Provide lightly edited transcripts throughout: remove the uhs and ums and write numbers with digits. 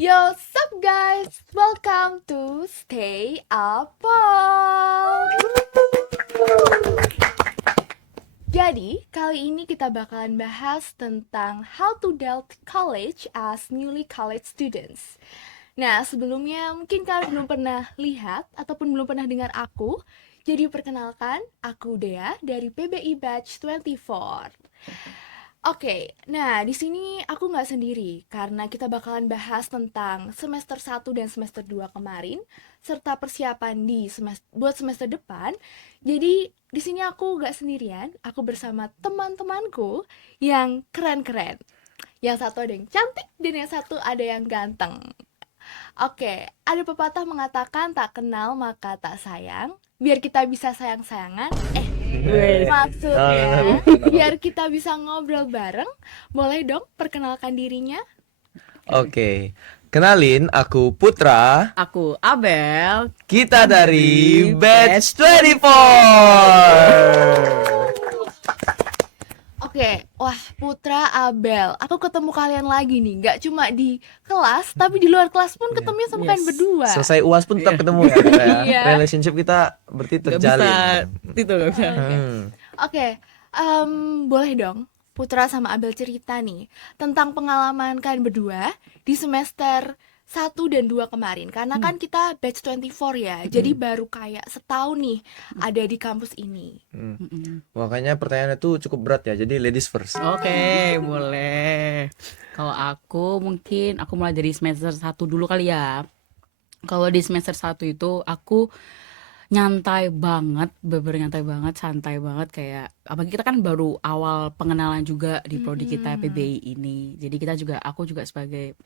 Yo, sup guys? Welcome to Stay Up. Jadi, kali ini kita bakalan bahas tentang how to deal college as newly college students. Nah, sebelumnya mungkin kalian belum pernah lihat ataupun belum pernah dengar aku. Jadi perkenalkan, aku Dea dari PBI Batch 24. Oke, nah di sini aku nggak sendiri karena kita bakalan bahas tentang semester 1 dan semester 2 kemarin serta persiapan buat semester depan. Jadi di sini aku nggak sendirian, aku bersama teman-temanku yang keren-keren. Yang satu ada yang cantik dan yang satu ada yang ganteng. Oke, ada pepatah mengatakan tak kenal maka tak sayang. Biar kita bisa sayang-sayangan, Wes. maksudnya No, no, no, no. biar kita bisa ngobrol bareng. Boleh dong perkenalkan dirinya? Oke, kenalin aku Putra. Aku Abel Kita dari dari Batch Batch 24. Oke, wah Putra, Abel, aku ketemu kalian lagi nih. Gak cuma di kelas, tapi di luar kelas pun Iya. ketemunya sama kalian Yes. berdua. Selesai UAS pun tetap Iya. ketemu ya, kita ya. Iya. Relationship kita berarti Gak bisa terjalin. itu gak bisa. Oke. Hmm. Oke, boleh dong Putra sama Abel cerita nih tentang pengalaman kalian berdua di semester 1 dan 2 kemarin. Karena kan kita batch 24 ya, jadi baru kayak setahun nih ada di kampus ini. Hmm. Mm-mm. Makanya pertanyaannya tuh cukup berat ya. Jadi ladies first. Oke, boleh. Kalau aku mungkin aku mulai dari semester 1 dulu kali ya. Kalau di semester 1 itu aku nyantai banget, bener nyantai banget, santai banget kayak apalagi kita kan baru awal pengenalan juga di prodi kita PBI ini. Jadi aku juga sebagai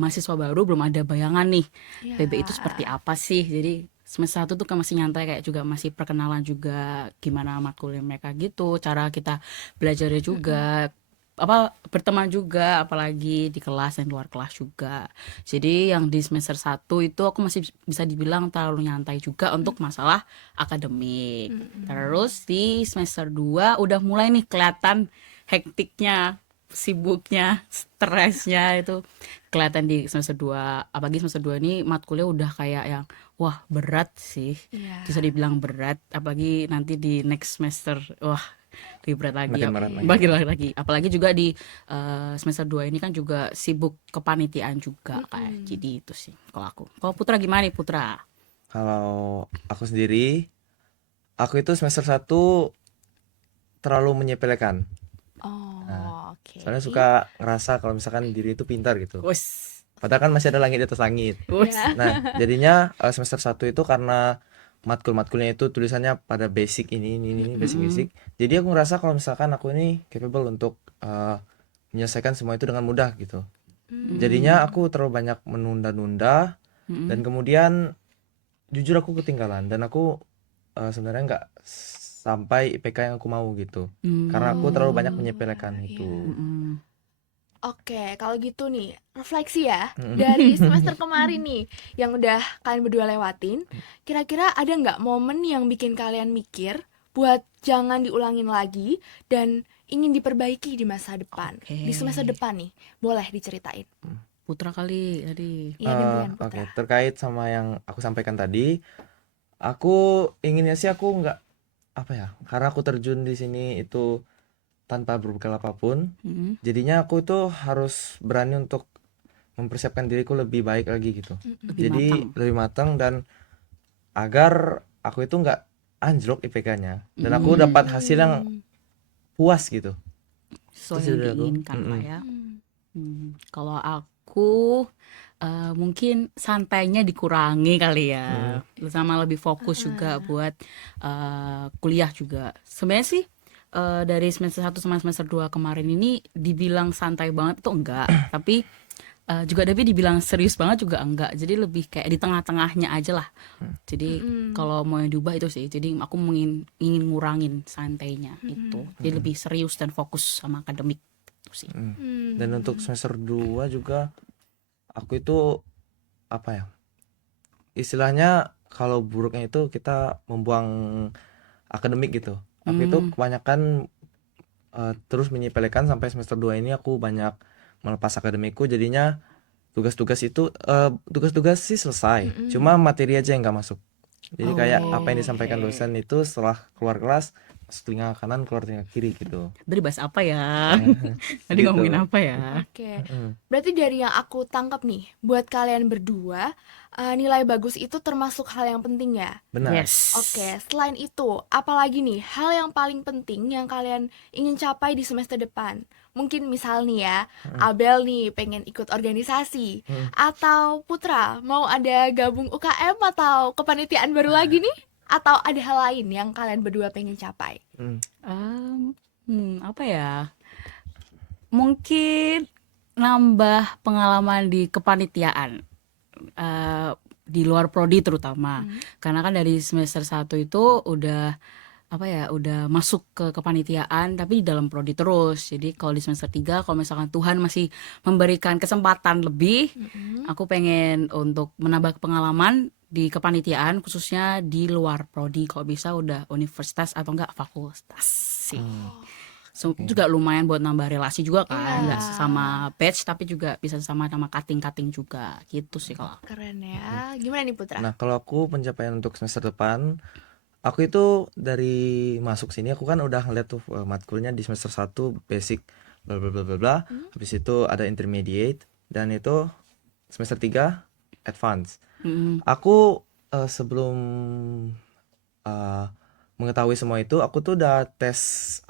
mahasiswa baru belum ada bayangan nih Ya. PBI itu seperti apa sih. Jadi semester 1 tuh kan masih nyantai kayak juga masih perkenalan juga gimana matkulnya mereka gitu, cara kita belajarnya juga apa berteman juga apalagi di kelas dan luar kelas juga. Jadi yang di semester 1 itu aku masih bisa dibilang terlalu nyantai juga untuk masalah akademik. Terus di semester 2 udah mulai nih kelihatan hektiknya, sibuknya, stresnya itu kelihatan di semester 2. Apalagi semester 2 ini matkulnya udah kayak yang wah berat sih. Iya. Bisa dibilang berat apalagi nanti di next semester wah lebih berat lagi Makin ya. berat lagi. Makin berat lagi. Apalagi juga di semester 2 ini kan juga sibuk kepanitiaan juga kayak. Jadi itu sih kalau aku. Kalau Putra gimana nih Putra? Kalau aku sendiri, aku itu semester 1 terlalu menyepelekan. Oh, oke. Soalnya suka ngerasa kalau misalkan diri itu pintar gitu. Wes. Padahal kan masih ada langit di atas langit. Wes. Iya. Nah, jadinya semester 1 itu karena matkul-matkulnya itu tulisannya pada basic ini basic. Jadi aku ngerasa kalau misalkan aku ini capable untuk menyelesaikan semua itu dengan mudah gitu. Jadinya aku terlalu banyak menunda-nunda dan kemudian jujur aku ketinggalan dan aku sebenarnya nggak sampai IPK yang aku mau gitu. Karena aku terlalu banyak menyepelekan itu. Mm-mm. Oke, kalau gitu nih, refleksi ya dari semester kemarin nih yang udah kalian berdua lewatin. Kira-kira ada nggak momen yang bikin kalian mikir buat jangan diulangin lagi dan ingin diperbaiki di masa depan, di semester depan nih? Boleh diceritain. Putra kali tadi. Iya, gantian Oke, Putra. terkait sama yang aku sampaikan tadi, aku inginnya sih aku nggak apa ya, karena aku terjun di sini itu tanpa berbekal apapun, Mm-mm. jadinya aku itu harus berani untuk mempersiapkan diriku lebih baik lagi gitu. Lebih Jadi matang. lebih matang dan agar aku itu nggak anjlok IPK-nya dan aku dapat hasil yang puas gitu. Sesuai Itu sih yang dari aku. diinginkan lah ya. Hmm. Kalau aku mungkin santainya dikurangi kali ya, sama lebih fokus juga buat kuliah juga. Sebenarnya sih dari semester 1 sama semester 2 kemarin ini dibilang santai banget tuh enggak, tapi juga dibilang serius banget juga enggak. Jadi lebih kayak di tengah-tengahnya aja lah. Jadi kalau mau yang diubah itu sih. Jadi aku ingin ngurangin santainya itu. Jadi lebih serius dan fokus sama akademik itu sih. Dan untuk semester 2 juga aku itu apa ya? Istilahnya kalau buruknya itu kita membuang akademik gitu. Aku itu kebanyakan terus menyepelekan sampai semester 2 ini aku banyak melepas akademikku jadinya tugas-tugas itu tugas-tugas sih selesai, Mm-mm. cuma materi aja yang nggak masuk. Jadi kayak apa yang Oh, disampaikan Oke. dosen itu setelah keluar kelas masuk telinga kanan keluar telinga kiri gitu. Tadi bahas apa ya? Tadi ngomongin Gitu. apa ya? oke. Mm-mm. Berarti dari yang aku tangkap nih, buat kalian berdua, nilai bagus itu termasuk hal yang penting ya? Benar. Yes. Oke, selain itu, apalagi nih hal yang paling penting yang kalian ingin capai di semester depan? Mungkin misal nih ya, Mm-mm. Abel nih pengen ikut organisasi, Mm-mm. atau Putra mau ada gabung UKM atau kepanitiaan baru lagi nih? Atau ada hal lain yang kalian berdua pengen capai? Mm. Apa ya? Mungkin nambah pengalaman di kepanitiaan. eh, di luar prodi terutama. Karena kan dari semester 1 itu udah apa ya, udah masuk ke kepanitiaan tapi di dalam prodi terus. Jadi kalau di semester 3 kalau misalkan Tuhan masih memberikan kesempatan lebih, Mm-mm. aku pengen untuk menambah pengalaman di kepanitiaan khususnya di luar prodi, kalau bisa udah universitas atau enggak fakultas sih. Juga lumayan buat nambah relasi juga kan, nggak Iya. sama batch tapi juga bisa sama cutting juga gitu sih kalau aku. Keren ya. Gimana nih Putra? Nah, kalau aku pencapaian untuk semester depan, aku itu dari masuk sini aku kan udah ngeliat tuh matkulnya di semester 1 basic bla bla bla bla bla. Habis itu ada intermediate dan itu semester 3 advance. Mm-mm. Aku sebelum uh, mengetahui semua itu, aku tuh udah tes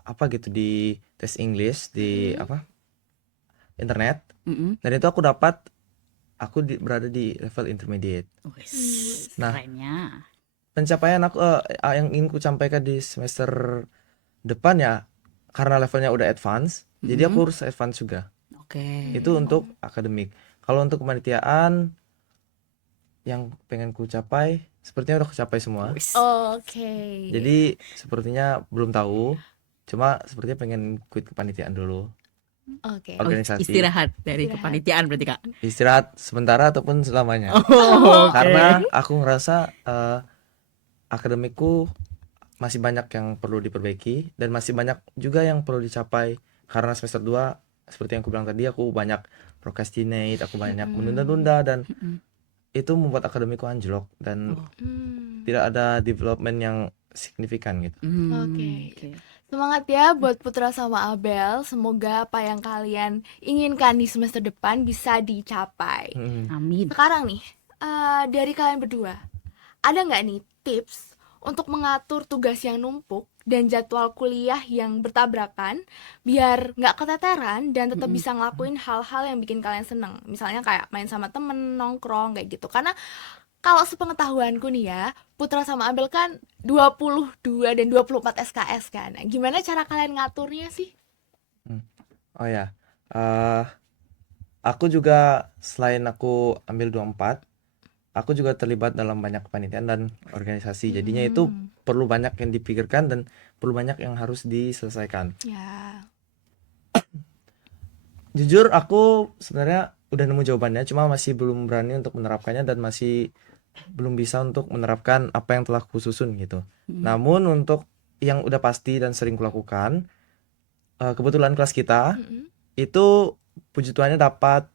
apa gitu di tes English di apa internet, Mm-mm. dan itu aku dapat berada di level intermediate. Wes, Nah, kerennya. pencapaian aku yang ingin ku sampaikan di semester depan ya, karena levelnya udah advance, jadi aku harus advance juga. Oke. Itu untuk akademik. Kalau untuk kepanitiaan yang pengen ku capai, sepertinya udah kecapai semua. Wes. Oke. Jadi sepertinya belum tahu, cuma sepertinya pengen quit kepanitiaan dulu, Oke. organisasi. Istirahat dari Istirahat. kepanitiaan berarti Kak. Istirahat sementara ataupun selamanya. Oh, Karena aku ngerasa akademikku masih banyak yang perlu diperbaiki dan masih banyak juga yang perlu dicapai. Karena semester 2 seperti yang aku bilang tadi, aku banyak procrastinate, aku banyak menunda-nunda, dan itu membuat akademikku anjlok dan Hmm. tidak ada development yang signifikan gitu. Oke. Semangat ya buat Putra sama Abel. Semoga apa yang kalian inginkan di semester depan bisa dicapai. Amin. Sekarang nih, dari kalian berdua, ada nggak nih tips untuk mengatur tugas yang numpuk dan jadwal kuliah yang bertabrakan biar nggak keteteran dan tetap bisa ngelakuin hal-hal yang bikin kalian seneng? Misalnya kayak main sama temen, nongkrong, kayak gitu. Karena kalau sepengetahuanku nih ya, Putra sama Abel kan 22 dan 24 SKS kan. Nah, gimana cara kalian ngaturnya sih? Oh ya, aku juga selain aku ambil 24, aku juga terlibat dalam banyak kepanitiaan dan organisasi. Jadinya itu perlu banyak yang dipikirkan dan perlu banyak yang harus diselesaikan. Ya. Jujur aku sebenarnya udah nemu jawabannya, cuma masih belum berani untuk menerapkannya dan masih belum bisa untuk menerapkan apa yang telah kususun gitu. Namun untuk yang udah pasti dan sering kulakukan, kebetulan kelas kita itu puji Tuhannya dapat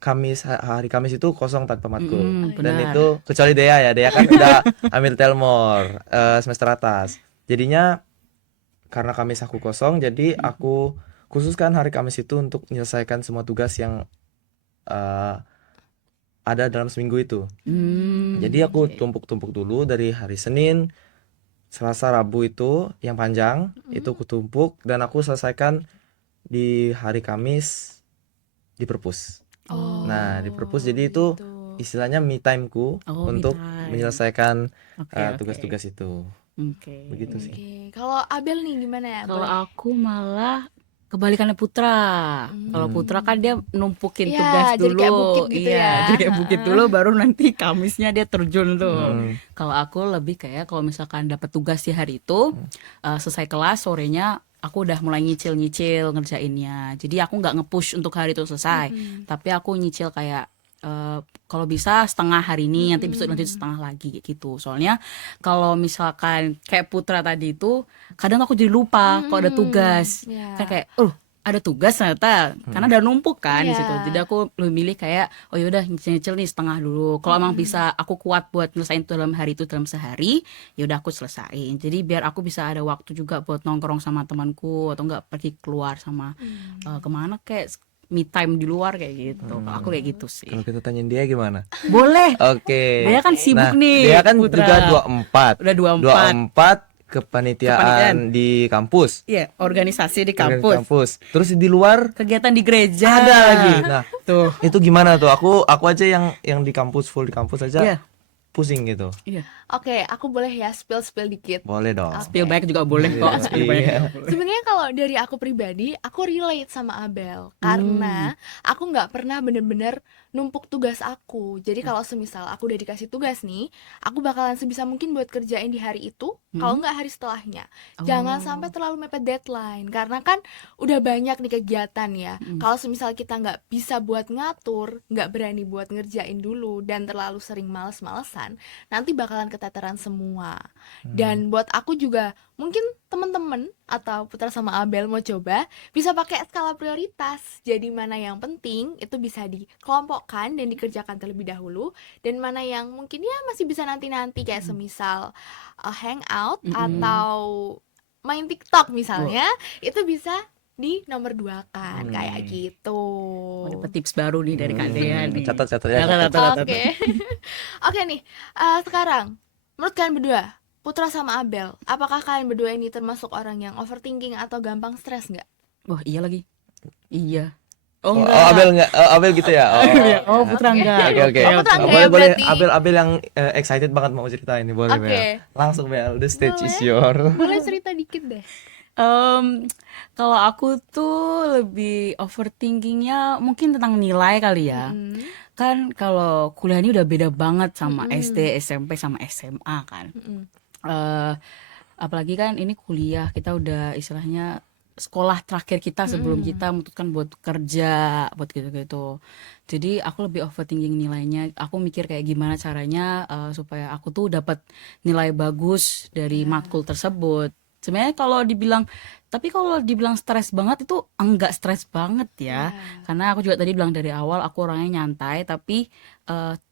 hari Kamis itu kosong tanpa matkul. Dan benar. itu kecuali Dea ya, Dea kan udah ambil Telmor semester atas. Jadinya karena Kamis aku kosong, jadi aku khususkan hari Kamis itu untuk menyelesaikan semua tugas yang ada dalam seminggu itu. Jadi aku tumpuk-tumpuk dulu dari hari Senin, Selasa, Rabu itu yang panjang, itu aku tumpuk dan aku selesaikan di hari Kamis di perpus. Oh, Nah, di perpus jadi itu gitu. istilahnya me time-ku Oh, me untuk time. menyelesaikan Oke. tugas-tugas itu. Oke. Begitu sih. Oke, kalau Abel nih gimana ya? Kalau Boleh? aku malah kebalikannya Putra. Kalau Putra kan dia numpukin Iya, tugas jadi dulu. kayak bukit gitu Iya, ya. jadi kayak bukit dulu baru nanti Kamisnya dia terjun tuh. Hmm. Kalau aku lebih kayak kalau misalkan dapat tugas di hari itu, selesai kelas sorenya aku udah mulai nyicil-nyicil ngerjainnya. Jadi aku nggak nge-push untuk hari itu selesai, tapi aku nyicil kayak kalau bisa setengah hari ini, nanti besok nanti setengah lagi kayak gitu. Soalnya kalau misalkan kayak Putra tadi itu, kadang aku jadi lupa kalau ada tugas. Iya. Kan kayak, ada tugas ternyata karena ada numpuk kan di Iya. situ. Jadi aku lebih milih kayak oh yaudah nyicil nih setengah dulu. Kalau emang bisa aku kuat buat nyelesain itu dalam hari itu dalam sehari, yaudah aku selesain. Jadi biar aku bisa ada waktu juga buat nongkrong sama temanku atau enggak pergi keluar sama kemana kayak me time di luar kayak gitu. Kalau aku kayak gitu sih. Kalau kita tanyain dia gimana? Boleh. Oke. Dia kan sibuk Nah, nih. dia kan Putra. juga 24. Udah 24. Kepanitiaan di kampus. Iya, organisasi di Organisasi kampus. Terus di luar Kegiatan di gereja. ada lagi. Nah, Tuh. itu gimana tuh? Aku aja yang di kampus, full di kampus aja Iya. pusing gitu. Iya. Oke, aku boleh ya spill dikit. Boleh dong. Spill banyak juga boleh kok. Iya. Spill banyak Iya. juga boleh. Sebenarnya kalau dari aku pribadi, aku relate sama Abel karena aku nggak pernah bener-bener numpuk tugas aku. Jadi kalau semisal aku udah dikasih tugas nih, aku bakalan sebisa mungkin buat kerjain di hari itu, kalau nggak hari setelahnya. Jangan sampai terlalu mepet deadline karena kan udah banyak nih kegiatan ya. Kalau semisal kita nggak bisa buat ngatur, nggak berani buat ngerjain dulu dan terlalu sering males-malesan, nanti bakalan keteteran semua. Dan buat aku juga mungkin temen-temen atau Putra sama Abel mau coba bisa pakai skala prioritas. Jadi mana yang penting itu bisa dikelompokkan dan dikerjakan terlebih dahulu, dan mana yang mungkin ya masih bisa nanti-nanti kayak semisal hangout atau main TikTok misalnya, itu bisa di nomor 2 kan kayak gitu. Oh, dapat tips baru nih dari Kak Dea nih. Catat ya. Catat. Oke. Oke nih, sekarang menurut kalian berdua, Putra sama Abel, apakah kalian berdua ini termasuk orang yang overthinking atau gampang stres nggak? Wah, iya lagi. Iya. Oh, Oh, enggak. Abel enggak? Oh, Abel gitu ya. Oh, Putra enggak. Oke. Oh, Putra enggak Boleh ya boleh berarti? Abel yang excited banget mau cerita ini, boleh Oke. Bel. Langsung Bel, the stage Boleh. is yours. Boleh cerita dikit deh. Kalau aku tuh lebih overthinkingnya mungkin tentang nilai kali ya. Kan kalau kuliah ini udah beda banget sama SD, SMP, sama SMA kan. Eh, apalagi kan ini kuliah, kita udah istilahnya sekolah terakhir kita sebelum kita memutuskan buat kerja, buat gitu-gitu. Jadi aku lebih overthinking nilainya. Aku mikir kayak gimana caranya supaya aku tuh dapat nilai bagus dari matkul tersebut. Sebenarnya kalau dibilang stres banget itu enggak stres banget ya. Karena aku juga tadi bilang dari awal aku orangnya nyantai, tapi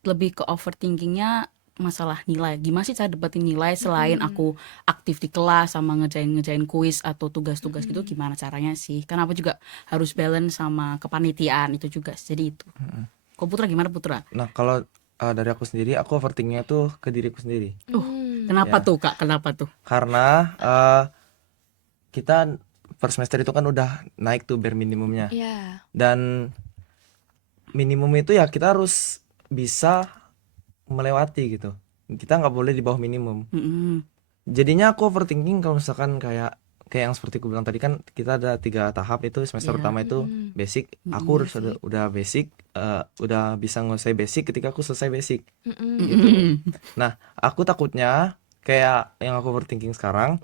lebih ke overthinkingnya masalah nilai. Gimana sih cara dapetin nilai selain aku aktif di kelas sama ngerjain kuis atau tugas-tugas gitu, gimana caranya sih? Karena aku juga harus balance sama kepanitiaan itu juga. Jadi itu. Kok Putra gimana Putra? Nah, kalau dari aku sendiri, aku overthinkingnya tuh ke diriku sendiri. Kenapa Ya. tuh Kak? Kenapa tuh? Karena kita per semester itu kan udah naik tuh bare minimumnya. Iya. Dan minimum itu ya kita harus bisa melewati gitu. Kita nggak boleh di bawah minimum. Jadinya aku overthinking kalau misalkan kayak yang seperti aku bilang tadi, kan kita ada 3 tahap itu. Semester pertama itu basic. Aku harus udah basic, udah bisa nguasai basic ketika aku selesai basic gitu. Nah, aku takutnya kayak yang aku overthinking sekarang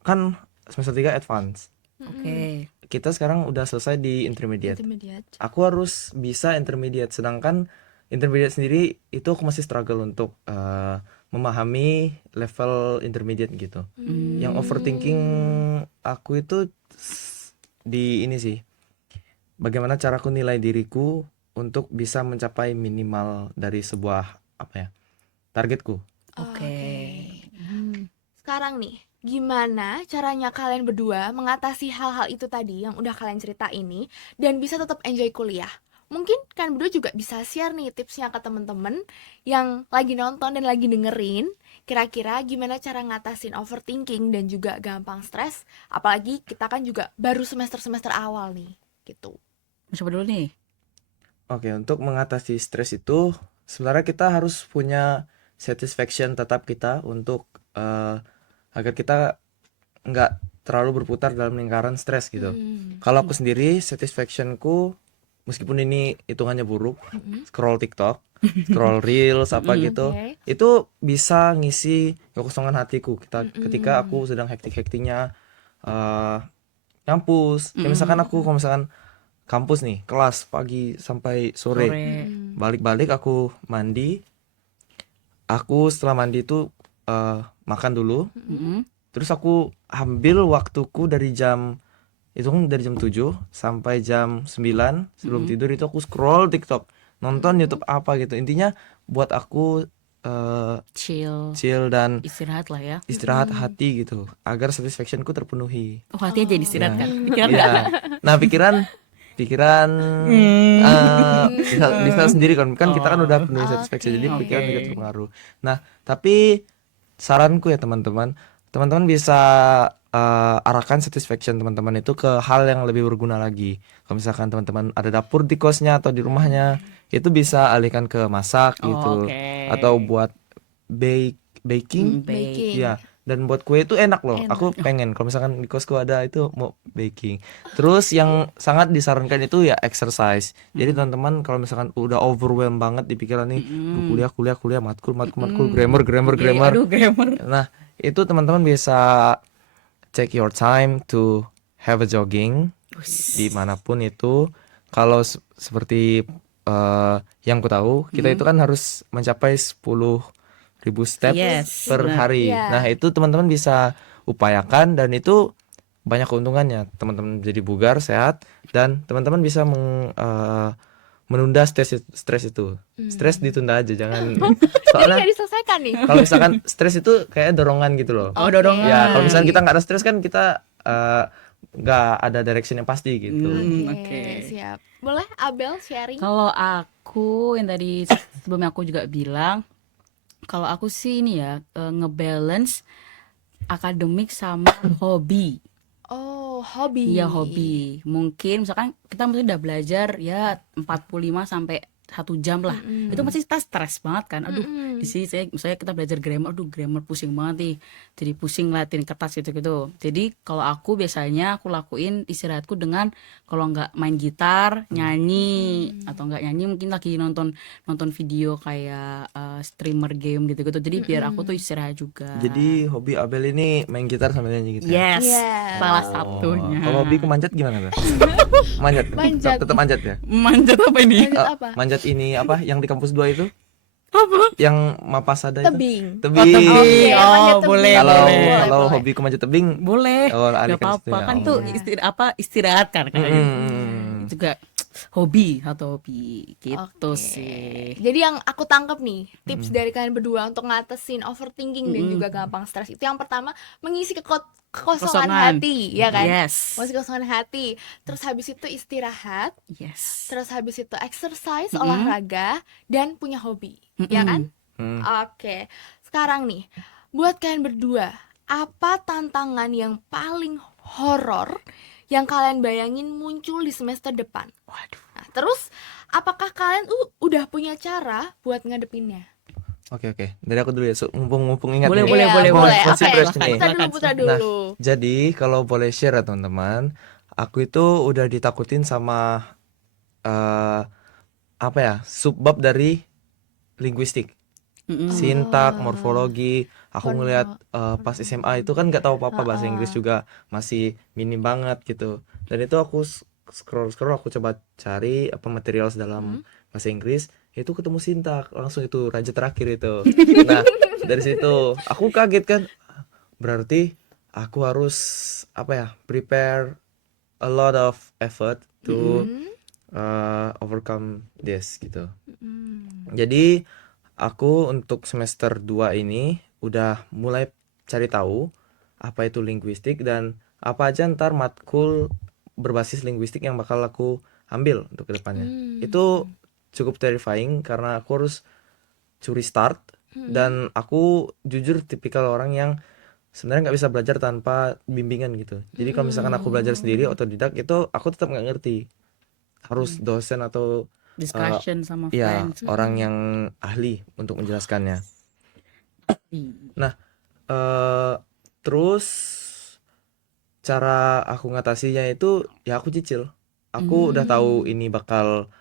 kan semester 3 advance. Oke. Kita sekarang udah selesai di intermediate. Intermediate. Aku harus bisa intermediate, sedangkan intermediate sendiri itu aku masih struggle untuk memahami level intermediate gitu. Yang overthinking aku itu di ini sih, bagaimana caraku nilai diriku untuk bisa mencapai minimal dari sebuah targetku. Oke. Sekarang nih, gimana caranya kalian berdua mengatasi hal-hal itu tadi yang udah kalian cerita ini dan bisa tetap enjoy kuliah? Mungkin kalian berdua juga bisa share nih tipsnya ke temen-temen yang lagi nonton dan lagi dengerin. Kira-kira gimana cara ngatasin overthinking dan juga gampang stres? Apalagi kita kan juga baru semester-semester awal nih, gitu. Coba dulu nih. Oke, untuk mengatasi stres itu sebenarnya kita harus punya satisfaction tetap kita untuk agar kita nggak terlalu berputar dalam lingkaran stres gitu. Kalau aku sendiri, satisfactionku meskipun ini hitungannya buruk, scroll TikTok, scroll reels apa gitu, Oke. itu bisa ngisi kekosongan hatiku ketika aku sedang hektik-hektiknya kampus. Kayak misalkan aku kalau misalkan kampus nih, kelas pagi sampai sore, balik-balik aku mandi. Aku setelah mandi itu makan dulu. Terus aku ambil waktuku dari jam itu kan dari jam 7 sampai jam 9 sebelum tidur itu aku scroll TikTok, nonton YouTube apa gitu. Intinya buat aku chill, dan istirahat lah ya. istirahat hati gitu, agar satisfactionku terpenuhi. Oh, hati aja istirahat Ya. kan. Pikiran Iya. enggak? Nah, pikiran bisa sendiri kan kita kan udah penuhi satisfaction, jadi pikiran juga Oke. terpengaruh. Nah, tapi saranku ya teman-teman bisa arahkan satisfaction teman-teman itu ke hal yang lebih berguna lagi. Kalau misalkan teman-teman ada dapur di kosnya atau di rumahnya, itu bisa alihkan ke masak Oh, gitu, oke. atau buat baking. Baik. Baking. Ya, dan buat kue itu enak loh. Enak. Aku pengen kalau misalkan di kosku ada itu mau baking. Terus yang sangat disarankan itu ya exercise. Jadi teman-teman kalau misalkan udah overwhelmed banget di pikiran nih, "Duh, kuliah, matkul, grammar. Aduh, grammar. Nah, itu teman-teman bisa take your time to have a jogging dimanapun itu. Kalau seperti yang ku tahu, kita itu kan harus mencapai 10.000 steps Yes, per benar. hari. Iya. Nah, itu teman-teman bisa upayakan dan itu banyak keuntungannya. Teman-teman jadi bugar, sehat, dan teman-teman bisa menunda stres itu. Stres ditunda aja, jangan. Jadi Soalnya nggak diselesaikan nih. kalau misalkan stres itu kayak dorongan gitu loh. Oh, dorongan. Ya, kalau misalkan kita nggak ada stres kan kita nggak ada direction yang pasti gitu. Oke. Siap. Boleh Abel sharing? Kalau aku yang tadi sebelumnya aku juga bilang, kalau aku sih ini ya ngebalance akademik sama hobi. Oh, hobi. Iya, hobi. Mungkin misalkan kita mesti udah belajar ya 45 sampai 1 jam lah. Itu masih kita stres banget kan. Aduh, di sini misalnya kita belajar grammar, aduh grammar pusing banget nih. Jadi pusing ngeliatin kertas gitu-gitu. Jadi kalau aku biasanya aku lakuin istirahatku dengan kalau nggak main gitar, nyanyi, atau nggak nyanyi mungkin lagi nonton video kayak streamer game gitu-gitu. Jadi biar aku tuh istirahat juga. Jadi hobi Abel ini main gitar sambil nyanyi gitu. Yes, Yes. salah Oh, satunya. kalau hobi kemanjat gimana tuh? Manjat. Manjat. Tetap manjat ya? Manjat apa ini? Lanjut apa? Manjat ini apa yang di kampus 2 itu? Apa? Yang Mapasada itu? Tebing. Tebing. Oke, manjat tebing. boleh, Kalau boleh. kalau Boleh. hobi manjat tebing, Boleh. oh, Gak alihkan situ apa-apa ya. kan Oh. tuh istirahat kan kayak gitu. Hmm. Juga hobi atau hobi gitu Oke. sih. Jadi yang aku tangkap nih, tips dari kalian berdua untuk ngatasin overthinking dan juga gampang stres itu yang pertama mengisi kekosongan Kosongan. hati, ya kan? Yes. Mengisi kekosongan hati. Terus habis itu istirahat, Yes. terus habis itu exercise, olahraga dan punya hobi, ya kan? Hmm. Oke. Sekarang nih, buat kalian berdua, apa tantangan yang paling horor yang kalian bayangin muncul di semester depan? Waduh. Nah, terus apakah kalian udah punya cara buat ngadepinnya? Oke. Dari aku dulu ya. Mumpung ingat Boleh, nih. boleh, Iya, boleh, boleh. boleh. Masih Oke, fresh nih. putar Silakan. dulu. Jadi kalau boleh share ya teman-teman, aku itu udah ditakutin sama apa ya, subbab dari linguistik, sintak, morfologi. Aku ngelihat pas SMA itu kan nggak tahu apa-apa, bahasa Inggris juga masih minim banget gitu. Dan itu aku scroll aku coba cari apa material dalam bahasa Inggris, itu ketemu sintak, langsung itu raja terakhir itu. Nah, dari situ aku kaget kan, berarti aku harus apa ya, prepare a lot of effort to overcome this gitu. Jadi aku untuk semester 2 ini udah mulai cari tahu apa itu linguistik dan apa aja ntar matkul berbasis linguistik yang bakal aku ambil untuk kedepannya. Itu cukup terrifying karena aku harus curi start dan aku jujur tipikal orang yang sebenarnya nggak bisa belajar tanpa bimbingan gitu. Jadi kalau misalkan aku belajar sendiri otodidak itu aku tetap nggak ngerti, harus dosen atau Discussion sama ya friends. orang yang ahli untuk menjelaskannya. Nah, terus cara aku ngatasinya itu ya aku cicil. Aku udah tahu ini bakal,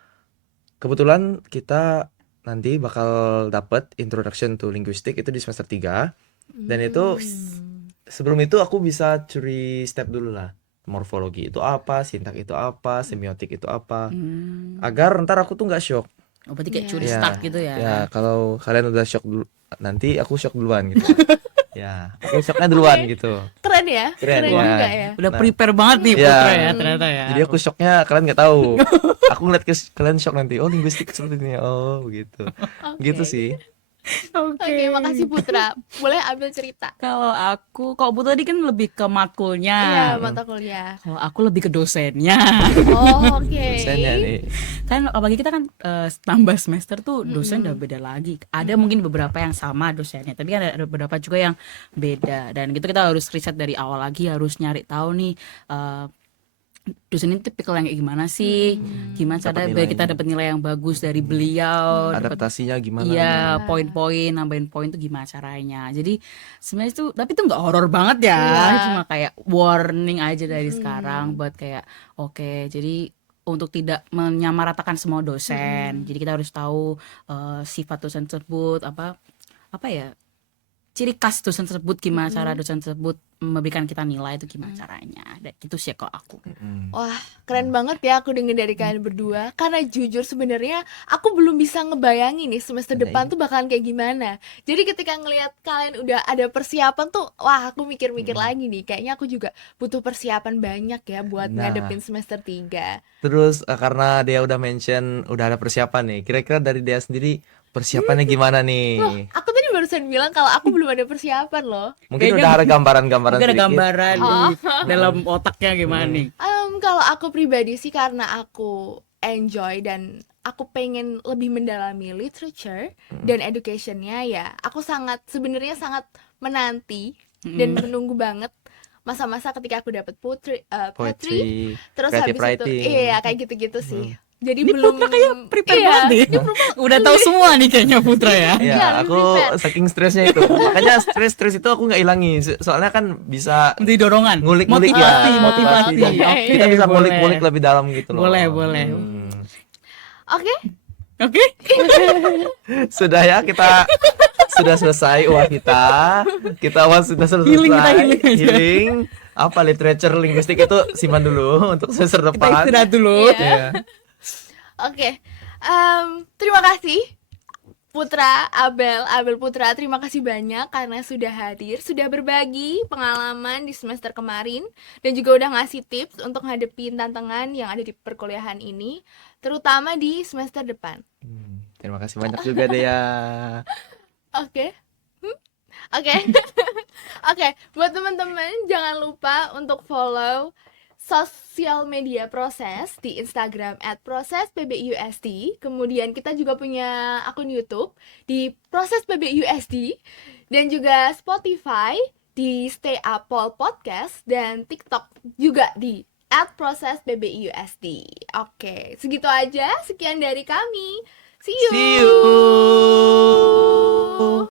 kebetulan kita nanti bakal dapet introduction to linguistic itu di semester 3. Dan itu sebelum itu aku bisa curi step dulu lah. Morfologi itu apa, sintak itu apa, semiotik itu apa. Agar ntar aku tuh nggak shock. Oh, berarti kayak curi Ya, start gitu ya. Ya, kalau kalian udah shock dulu, nanti aku shock duluan gitu. Ya, aku shocknya duluan gitu. Keren ya, Keren keren ya. juga ya. Udah Nah, prepare banget nih Iya. Putra ya ternyata ya. jadi aku shocknya kalian nggak tahu. Aku ngeliat kalian shock nanti. Oh, linguistik seperti ini. Oh, begitu. Gitu Oke. sih. Oke, makasih Putra. Boleh ambil cerita. Kalau Bu tadi kan lebih ke matkulnya. Iya, mata kuliah. Kalau aku lebih ke dosennya. Oh, oke. Dosennya nih. Kan apalagi kita kan tambah semester tuh dosen udah beda lagi. Ada mungkin beberapa yang sama dosennya, tapi kan ada beberapa juga yang beda. Dan gitu kita harus riset dari awal lagi, harus nyari tahu nih dosen ini tipikal yang kayak gimana sih? Gimana cara Dapat biar kita nilainya. dapat nilai yang bagus dari beliau, dapat Adaptasinya gimana? iya poin-poin, nambahin poin tuh gimana caranya. Jadi sebenarnya itu tapi itu nggak horor banget ya, Iya. cuma kayak warning aja dari sekarang buat kayak oke, jadi untuk tidak menyamaratakan semua dosen. Jadi kita harus tahu sifat dosen tersebut apa ya, ciri khas dosen tersebut, gimana cara dosen tersebut memberikan kita nilai itu gimana caranya. Dan gitu sih kalau aku. Wah, keren banget ya aku denger dari kalian berdua. Karena jujur sebenarnya aku belum bisa ngebayangin nih semester depan tuh bakalan kayak gimana. Jadi ketika ngelihat kalian udah ada persiapan tuh, wah aku mikir-mikir lagi nih. Kayaknya aku juga butuh persiapan banyak ya buat Nah. ngadepin semester 3. Terus karena dia udah mention udah ada persiapan nih. Kira-kira dari dia sendiri persiapannya gimana nih? Loh, aku tadi barusan bilang kalau aku belum ada persiapan loh. Mungkin Kayaknya udah ada gambaran-gambaran Mungkin ada sedikit. gambaran di dalam otaknya gimana nih. Kalau aku pribadi sih karena aku enjoy dan aku pengen lebih mendalami literature dan educationnya ya, aku sebenarnya sangat menanti dan menunggu banget masa-masa ketika aku dapat poetry, Poetry, terus creative habis itu writing. iya kayak gitu-gitu sih. Jadi Ini belum Putra kayak prepare iya, banget deh. Udah tahu semua nih kayaknya Putra ya. Ya, Iya, aku prepare. saking stresnya itu. Makanya stres itu aku nggak ilangi. Soalnya kan bisa Menjadi dorongan. ngulik-ngulik motivasi, ya. motivasi. Oke. Oke, Kita bisa boleh. ngulik-ngulik lebih dalam gitu loh. Boleh, boleh. Oke. Oke. Sudah ya, kita sudah selesai kita sudah selesai. Healing kita, healing aja. Healing. Apa literature linguistik itu simpan dulu untuk semester Kita depan. istirahat dulu. Iya. Iya. Oke. Terima kasih Putra, Abel Putra, terima kasih banyak karena sudah hadir, sudah berbagi pengalaman di semester kemarin dan juga udah ngasih tips untuk ngadepin tantangan yang ada di perkuliahan ini, terutama di semester depan. Terima kasih banyak juga Dea. Oke. Oke. Oke, buat teman-teman jangan lupa untuk follow sosial media Proses di Instagram @prosespbusd. Kemudian kita juga punya akun YouTube di Proses PBUSD dan juga Spotify di Stay Up Pol Podcast dan TikTok juga di @prosespbusd. Oke, segitu aja. Sekian dari kami. See you. See you.